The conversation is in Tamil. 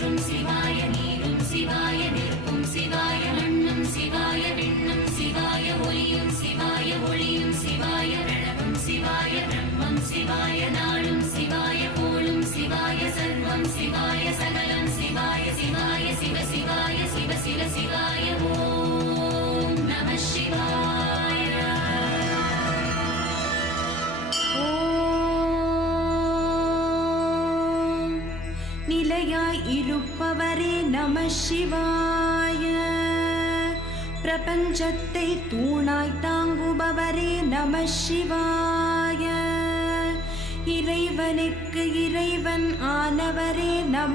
காற்றும் சிவாய நீரும் சிவாய நெருப்பும் சிவாய மண்ணும் சிவாய விண்ணும் சிவாய ஒலியும் சிவாய ஒளியும் சிவாய பிரணவம் சிவாய பிரம்மம் சிவாய நாளும் சிவாய போலும் சிவாய சர்வம் சிவாய சகலம் சிவாய சிவாய சிவ சிவாய சிவ சிவ சிவாய ஓம் நம சிவாய. நிலையாய் இருப்பவரே நம சிவாய. பிரபஞ்சத்தை தூணாய் தாங்குபவரே நம சிவாய. இறைவனுக்கு இறைவன் ஆனவரே நம